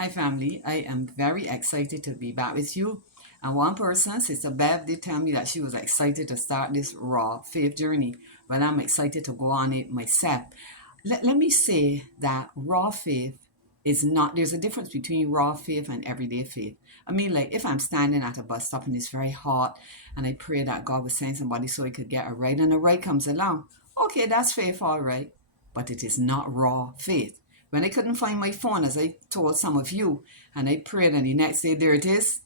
Hi family, I am very excited to be back with you. And one person, Sister Bev, did tell me that she was excited to start this raw faith journey, but I'm excited to go on it myself. Let me say that raw faith is not, there's a difference between raw faith and everyday faith. I mean, like if I'm standing at a bus stop and it's very hot and I pray that God will send somebody so I could get a ride and a ride comes along. Okay, that's faith, all right, but it is not raw faith. When I couldn't find my phone, as I told some of you, and I prayed, and the next day, there it is.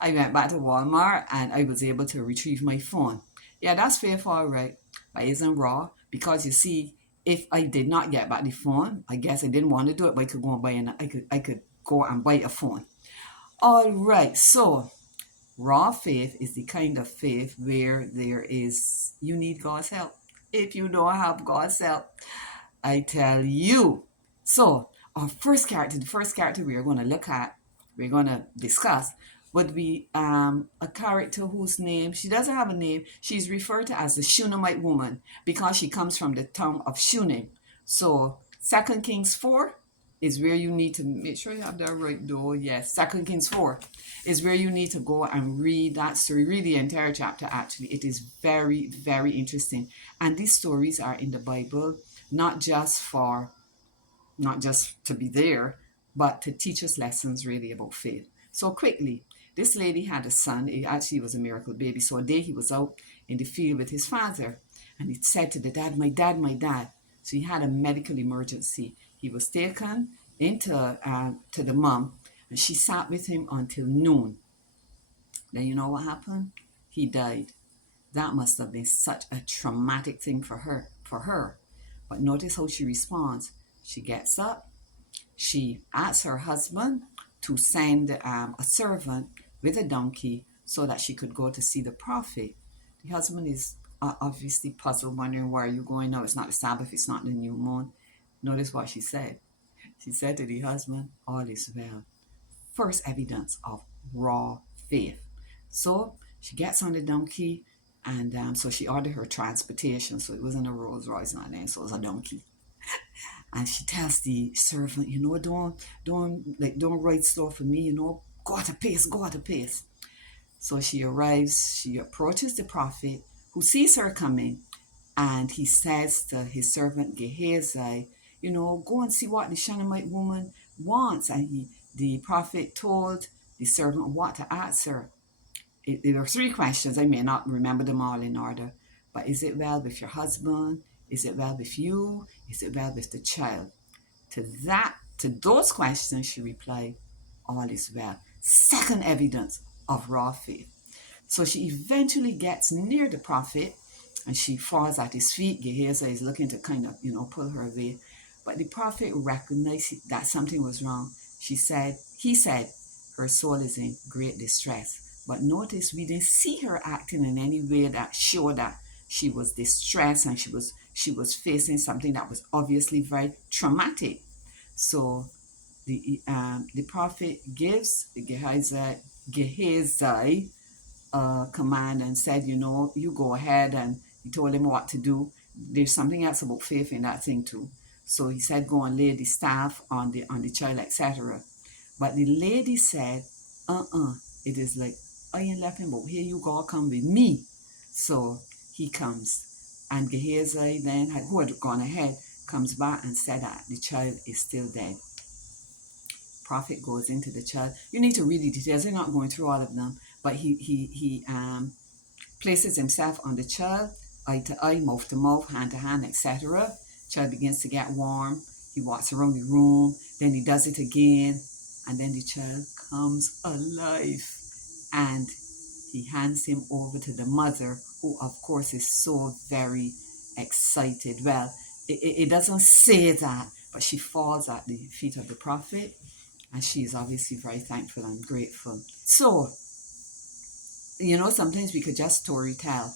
I went back to Walmart and I was able to retrieve my phone. Yeah, that's faith, all right, but it isn't raw because you see, if I did not get back the phone, I guess I didn't want to do it, but I could go and buy I could go and buy a phone. All right, so raw faith is the kind of faith where you need God's help. If you don't have God's help, I tell you. So, the first character we are going to look at, we're going to discuss, would be a character whose name, she doesn't have a name. She's referred to as the Shunammite woman because she comes from the town of Shunem. So, Second Kings 4 is where you need to make sure you have that right door. Yes, Second Kings 4 is where you need to go and read that story, read the entire chapter actually. It is very, very interesting. And these stories are in the Bible not just for not just to be there, but to teach us lessons really about faith. So quickly, this lady had a son. It actually was a miracle baby. So a day he was out in the field with his father, and he said to the dad, "My dad, my dad." So he had a medical emergency. He was taken into to the mom, and she sat with him until noon. Then you know what happened? He died. That must have been such a traumatic thing for her. But notice how she responds. She gets up, she asks her husband to send a servant with a donkey so that she could go to see the prophet. The husband is obviously puzzled, wondering, where are you going now? It's not the Sabbath, it's not the new moon. Notice what she said. She said to the husband, all is well. First evidence of raw faith. So she gets on the donkey, and so she ordered her transportation. So it wasn't a Rolls Royce, not then, so it was a donkey. And she tells the servant, don't ride slow for me, go at a pace, go at a pace. So she arrives, she approaches the prophet who sees her coming, and he says to his servant Gehazi, go and see what the Shunammite woman wants. And the prophet told the servant what to ask her. There are three questions. I may not remember them all in order, but is it well with your husband? Is it well with you? Is it well with the child? To those questions, she replied, all is well. Second evidence of raw faith. So she eventually gets near the prophet and she falls at his feet. Gehazi is looking to kind of, pull her away. But the prophet recognized that something was wrong. He said, her soul is in great distress. But notice we didn't see her acting in any way that showed that she was distressed and she was facing something that was obviously very traumatic. So the prophet gives Gehazi command and said, you go ahead, and he told him what to do. There's something else about faith in that thing too. So he said, go and lay the staff on the child, etc. But the lady said, it is like, I ain't left him, but here you go, come with me. So he comes, and Gehazi then, who had gone ahead, comes back and said that the child is still dead. Prophet goes into the child. You need to read the details. They're not going through all of them, but he places himself on the child, eye to eye, mouth to mouth, hand to hand, etc. Child begins to get warm. He walks around the room. Then he does it again, and then the child comes alive, and he hands him over to the mother, who of course is so very excited. Well, it doesn't say that, but she falls at the feet of the prophet, and she is obviously very thankful and grateful. So, sometimes we could just story tell.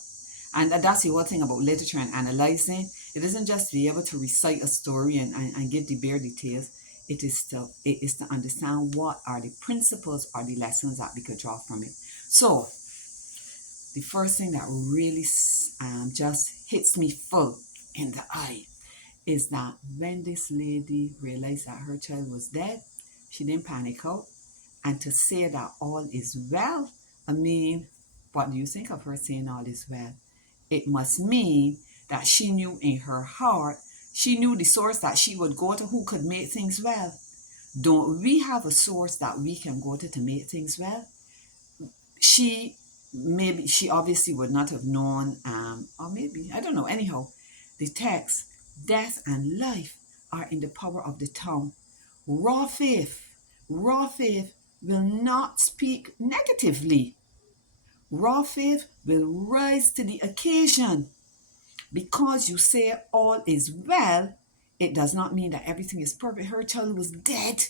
And that's the whole thing about literature and analyzing. It isn't just to be able to recite a story and give the bare details. It is to understand what are the principles or the lessons that we could draw from it. So, the first thing that really just hits me full in the eye is that when this lady realized that her child was dead, She didn't panic out. And to say that all is well, I mean, what do you think of her saying all is well? It must mean that she knew in her heart, she knew the source that she would go to who could make things well. Don't we have a source that we can go to make things well? She she obviously would not have known, or maybe, I don't know. Anyhow, the text, death and life are in the power of the tongue. Raw faith, raw faith will not speak negatively. Raw faith will rise to the occasion. Because you say all is well, it does not mean that everything is perfect. Her child was dead.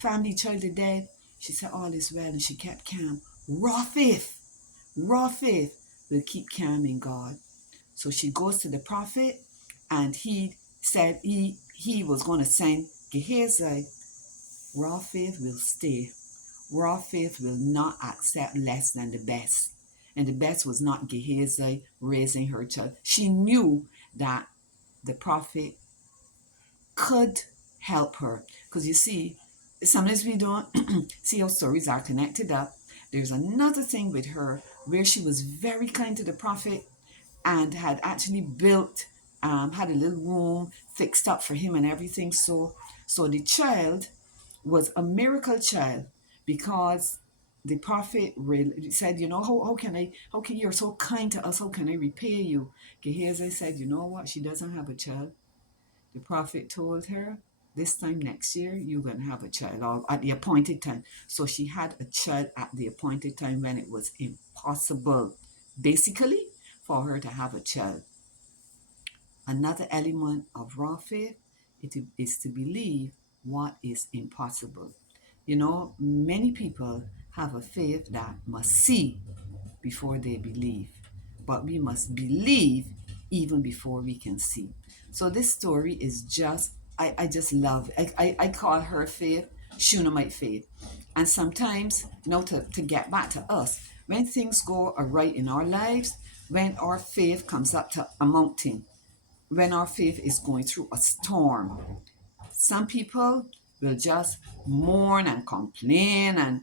Family child is dead. She said all is well and she kept calm. Raw faith will keep calm in God. So she goes to the prophet and he said he was going to send Gehazi. Raw faith will stay. Raw faith will not accept less than the best. And the best was not Gehazi raising her child. She knew that the prophet could help her. Because you see, sometimes we don't see how stories are connected up. There's another thing with her where she was very kind to the prophet and had actually built, had a little room fixed up for him and everything. So the child was a miracle child because the prophet said, you know, how can you're so kind to us? How can I repay you? Gehazi said, you know what? She doesn't have a child. The prophet told her, this time next year, you're going to have a child, or at the appointed time. So she had a child at the appointed time when it was impossible, basically, for her to have a child. Another element of raw faith is to believe what is impossible. You know, many people have a faith that must see before they believe, but we must believe even before we can see. So this story is just, I just love it. I call her faith Shunammite faith. And sometimes, you know, to get back to us, when things go right in our lives, when our faith comes up to a mountain, when our faith is going through a storm, some people will just mourn and complain and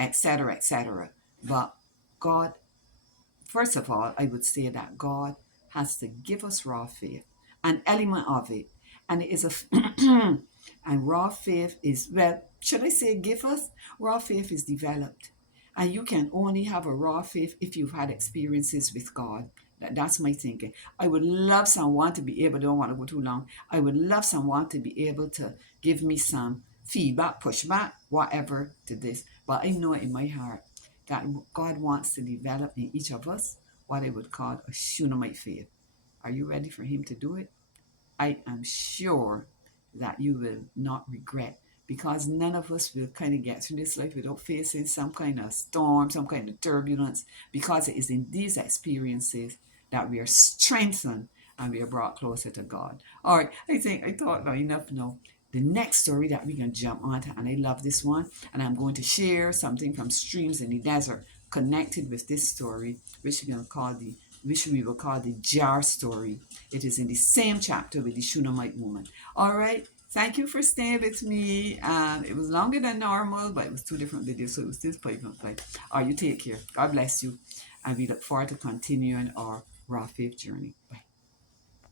etc., etc. But God, first of all, I would say that God has to give us raw faith, an element of it. And it is and raw faith is, well, should I say give us? Raw faith is developed. And you can only have a raw faith if you've had experiences with God. That's my thinking. I would love someone to be able, don't want to go too long, I would love someone to be able to give me some feedback, pushback, whatever to this. But I know in my heart that God wants to develop in each of us what I would call a Shunammite faith. Are you ready for Him to do it? I am sure that you will not regret, because none of us will kind of get through this life without facing some kind of storm, some kind of turbulence, because it is in these experiences that we are strengthened and we are brought closer to God. All right, I thought now enough now. The next story that we're going to jump onto, and I love this one, and I'm going to share something from Streams in the Desert connected with this story, which we will call the jar story. It is in the same chapter with the Shunammite woman. All right. Thank you for staying with me. It was longer than normal, but it was two different videos, so it was still 5.5. All right, you take care. God bless you. And we look forward to continuing our raw faith journey. Bye.